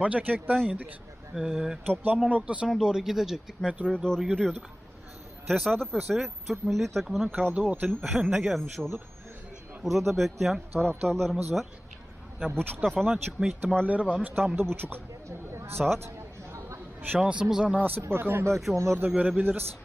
Bacak ekten yedik. Ee, toplanma noktasına doğru gidecektik. Metroya doğru yürüyorduk. Tesadüf eseri Türk milli takımının kaldığı otelin önüne gelmiş olduk. Burada da bekleyen taraftarlarımız var. Ya buçukta falan çıkma ihtimalleri varmış. Tam da buçuk saat. Şansımıza nasip bakalım belki onları da görebiliriz.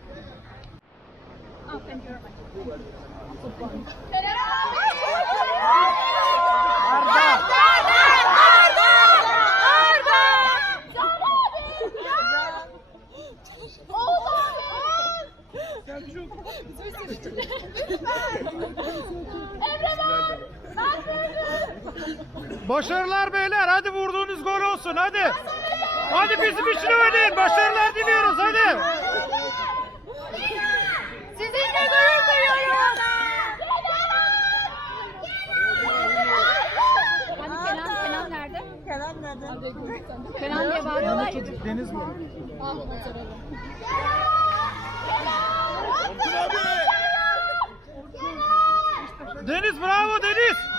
Başarılar beyler. Hadi olsun. Hadi. Hadi bizim için oynayın. Başarılar diliyoruz. Hadi. Sizinle gurur duyuyorum. Hani Kenan, Kenan nerede? Kenan nerede? Kenan diye bağırıyorlar ya. Çocuk Deniz bu. Deniz bravo Deniz.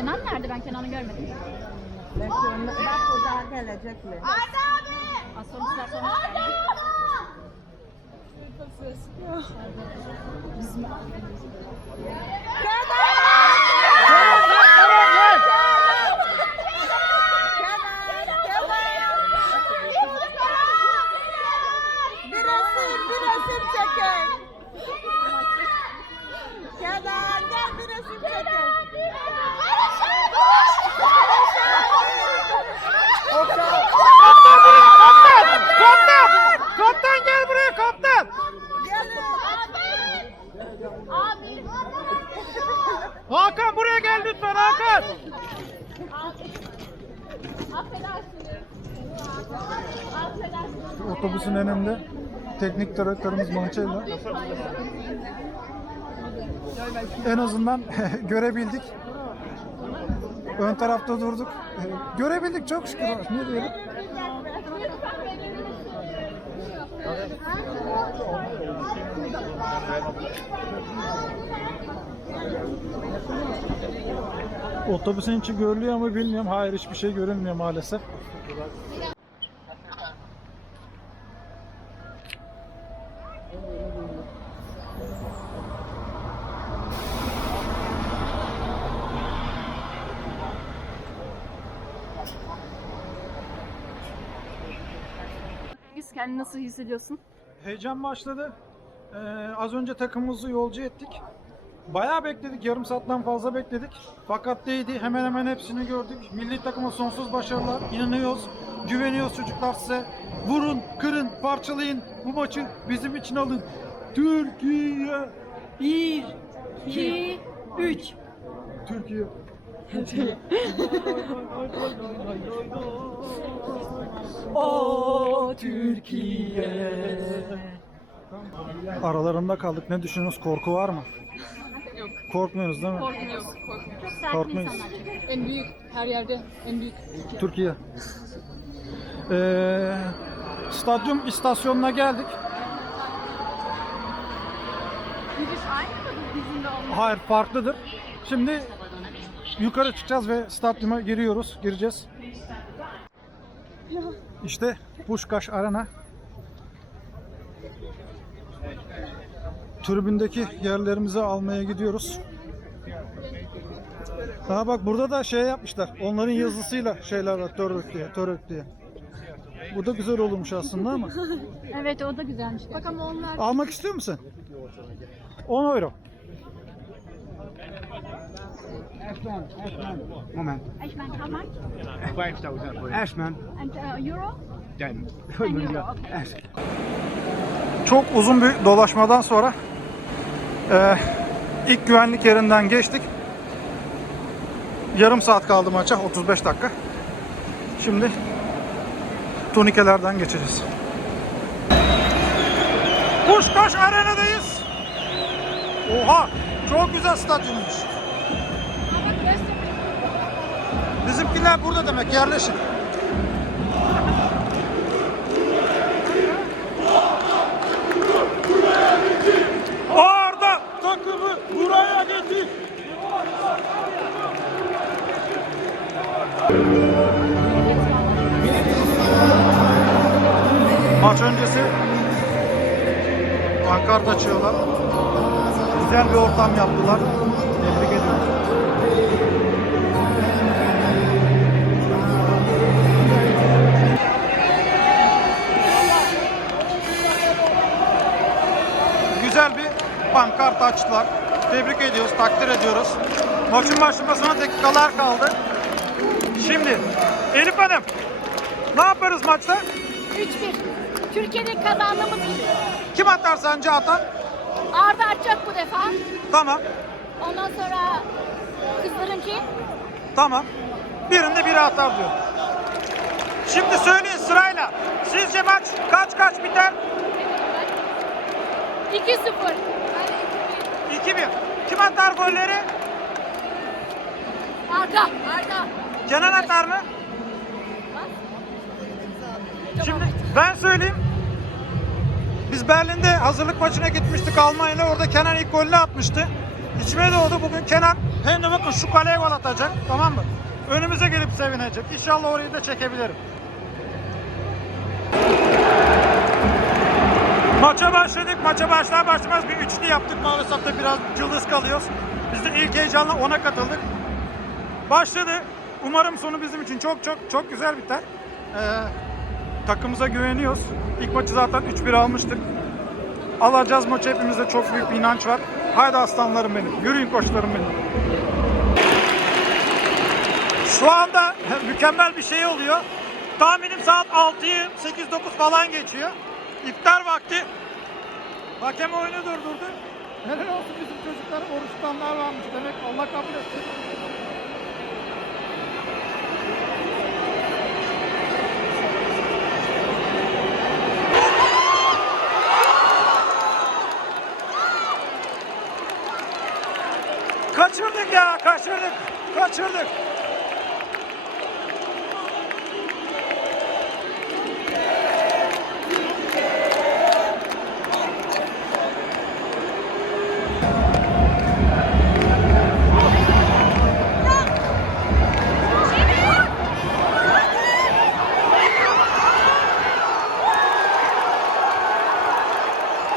Kenan nerede? Ben Kenan'ı görmedim. Belki onlar, bak o daha gelecekler. Az sonuçlar sonra çıkar. Bir Otobüsün önünde teknik direktörümüz Mançella. En azından görebildik. Ön tarafta durduk. Görebildik çok şükür. Ne diyelim? Otobüsün içi görülüyor ama bilmiyorum. Hayır hiçbir şey görünmüyor maalesef. Biz kendini nasıl hissediyorsun? Heyecan başladı. Ee, az önce takımımızı yolcu ettik. Bayağı bekledik. Yarım saatten fazla bekledik. Fakat değdi. Hemen hemen hepsini gördük. Milli takıma sonsuz başarılar. İnanıyoruz. Güveniyoruz çocuklar size. Vurun, kırın, parçalayın. Bu maçı bizim için alın. Türkiye. 1, 2, 3. Türkiye. O Türkiye. Aralarında kaldık. Ne düşünüyorsunuz? Korku var mı? Yok. Korkmuyoruz değil mi? Korkmuyoruz. Korkmuyoruz. Çok sert Korkmayız. En büyük her yerde en büyük. Türkiye. Ee, stadyum istasyonuna geldik. Giriş aynı mı? Hayır farklıdır. Şimdi yukarı çıkacağız ve stadyuma giriyoruz. Gireceğiz. İşte Puşkaş Arena. Tribündeki yerlerimizi almaya gidiyoruz. Daha bak burada da şey yapmışlar. Onların yazısıyla şeyler var. Török diye, török diye. Bu da güzel olurmuş aslında ama. Evet o da güzelmiş. Bak ama onlar Almak istiyor musun? 10 euro. Moment. Eşmen how much? 5000 Ashman. And uh, euro? Then. And euro, okay. Çok uzun bir dolaşmadan sonra eee, ilk güvenlik yerinden geçtik. Yarım saat kaldı maça, 35 dakika. Şimdi turnikelerden geçeceğiz. Kuşkaş Arena'dayız. Oha, çok güzel stadyummuş. Bizimkiler burada demek, yerleşin. Pankart açıyorlar. Güzel bir ortam yaptılar. Tebrik ediyorum. Güzel bir pankart açtılar. Tebrik ediyoruz, takdir ediyoruz. Maçın başlamasına dakikalar kaldı. Şimdi Elif Hanım ne yaparız maçta? 3-1. Türkiye'de kazandığımız gibi. Kim atar sence atan? Arda atacak bu defa. Tamam, Ondan sonra kızlarınki. tamam. Birinde biri atar diyor. Şimdi söyleyin sırayla. Sizce maç kaç kaç biter? 2-0. 2-1. Kim atar golleri? Arda. Arda. Kenan atar mı? Şimdi ben söyleyeyim. Berlin'de hazırlık maçına gitmiştik Almanya'yla. Orada Kenan ilk golünü atmıştı. İçime doğdu. Bugün Kenan hem de bakın şu kaleye gol atacak. Tamam mı? Önümüze gelip sevinecek. İnşallah orayı da çekebilirim. Maça başladık. Maça başlar başlamaz bir üçlü yaptık. Maalesef de biraz cılız kalıyoruz. Biz de ilk heyecanla ona katıldık. Başladı. Umarım sonu bizim için çok çok çok güzel biter. Ee, takımıza güveniyoruz. İlk maçı zaten 3-1 almıştık. Alacağız maçı hepimizde çok büyük bir inanç var. Haydi aslanlarım benim. Yürüyün koçlarım benim. Şu anda mükemmel bir şey oluyor. Tahminim saat 6'yı 8-9 falan geçiyor. İftar vakti. Hakem oyunu durdurdu. Helal olsun bizim çocuklara oruç tutanlar varmış. Demek Allah kabul etsin. Kaçırdık ya, kaçırdık, kaçırdık.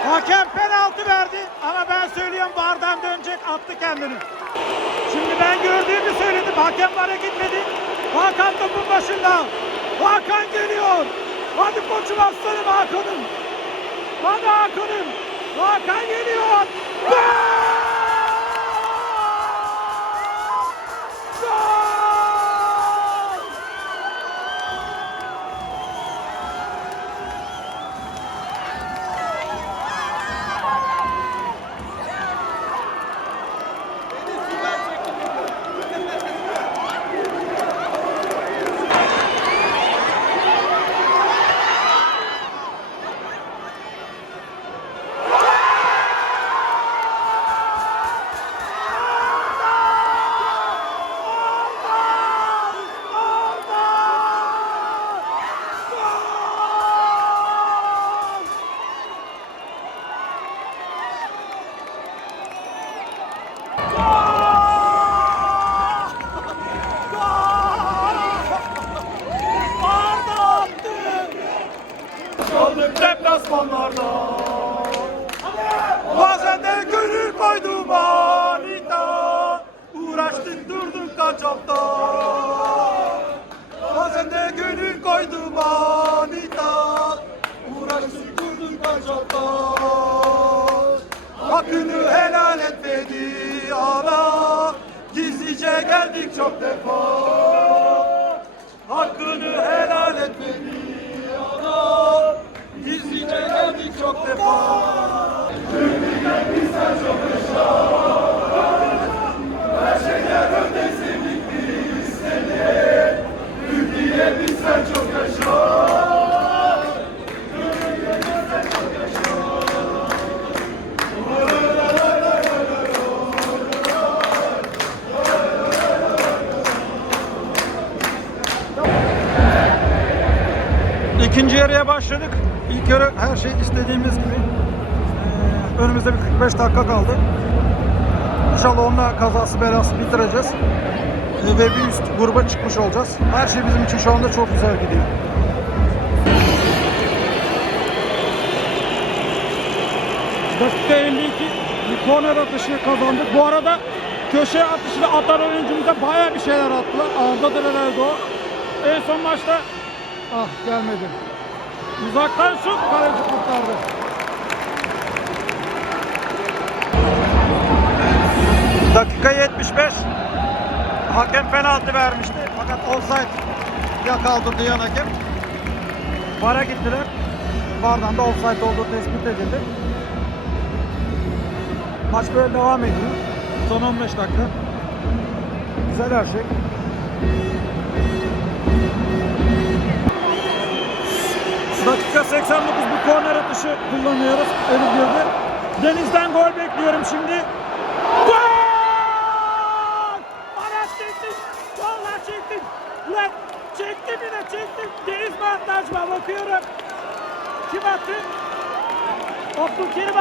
Hakem penaltı verdi ama ben söylüyorum bardan dönecek attı kendini. Şimdi ben gördüğümü söyledim. Hakem vara gitmedi. Hakan topun başında. Hakan geliyor. Hadi koçum aslanım Hakan'ım. Hadi Hakan'ım. Hakan geliyor. Gol! Durduk kaç hafta. Bazen de gönül koydum anita. Uğraştık durduk kaç. Hakkını helal etmedi ana. Gizlice geldik çok defa. Hakkını helal etmedi ana Gizlice geldik çok defa İkinci önümüzde bir 45 dakika kaldı. İnşallah onunla kazası belası bitireceğiz. e, ve bir üst gruba çıkmış olacağız. Her şey bizim için şu anda çok güzel gidiyor. Dakika 52 bir korner atışı kazandık. Bu arada köşe atışını atan oyuncumuza bayağı bir şeyler attılar. Ardadır herhalde o. En son maçta ah gelmedi. Uzaktan şut kaleci kurtardı. Dakika 75. Hakem penaltı vermişti. Fakat offside yakaladı diyen hakem. VAR'a gittiler. VAR'dan da offside olduğu tespit edildi. Maç böyle devam ediyor. Son 15 dakika. Güzel her şey. Dakika 89 bir korner atışı kullanıyoruz. Evi girdi. Deniz'den gol bekliyorum şimdi. Gol!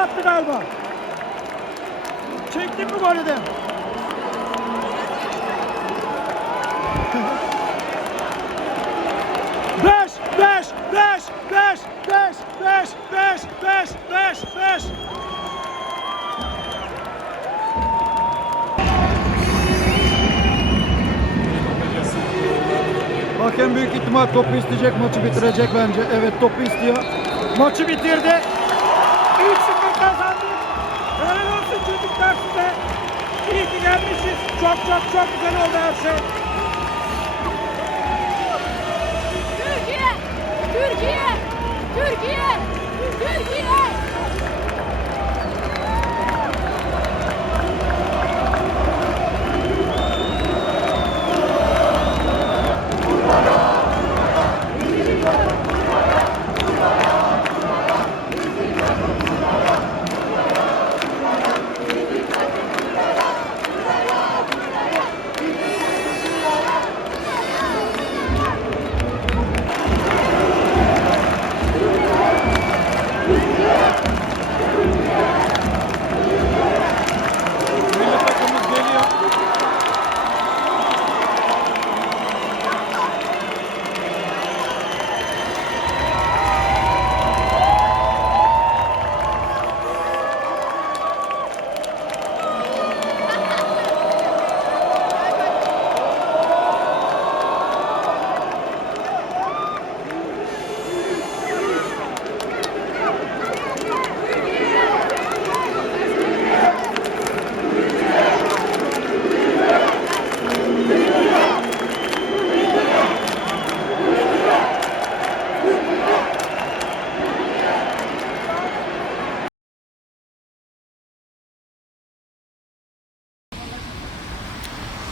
Attı galiba. Çektim mi golü de? Beş, beş, beş, beş, beş, beş, beş, beş, beş, beş. Hakem büyük ihtimal topu isteyecek, maçı bitirecek bence. Evet topu istiyor. Maçı bitirdi. 3-0 kazandık. Helal olsun çocuklar size. İyi ki gelmişiz. Çok çok çok güzel oldu her şey.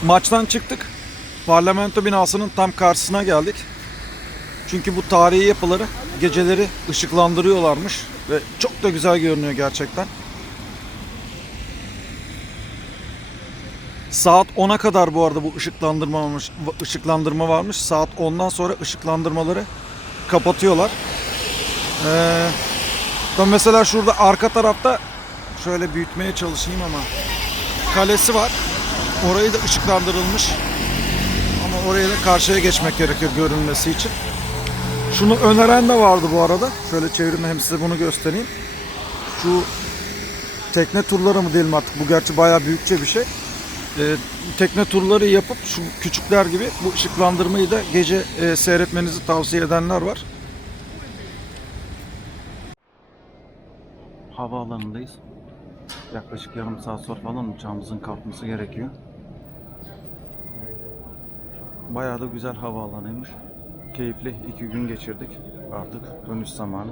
Maçtan çıktık. Parlamento binasının tam karşısına geldik. Çünkü bu tarihi yapıları geceleri ışıklandırıyorlarmış ve çok da güzel görünüyor gerçekten. Saat 10'a kadar bu arada bu ışıklandırma varmış, ışıklandırma varmış. Saat 10'dan sonra ışıklandırmaları kapatıyorlar. Ee, mesela şurada arka tarafta şöyle büyütmeye çalışayım ama kalesi var. Orayı da ışıklandırılmış. Ama oraya da karşıya geçmek gerekir görünmesi için. Şunu öneren de vardı bu arada. Şöyle çevirme hem size bunu göstereyim. Şu tekne turları mı diyelim artık bu gerçi bayağı büyükçe bir şey. Ee, tekne turları yapıp şu küçükler gibi bu ışıklandırmayı da gece e, seyretmenizi tavsiye edenler var. Havaalanındayız. Yaklaşık yarım saat sonra falan uçağımızın kalkması gerekiyor. Bayağı da güzel havaalanıymış. Keyifli iki gün geçirdik. Artık dönüş zamanı.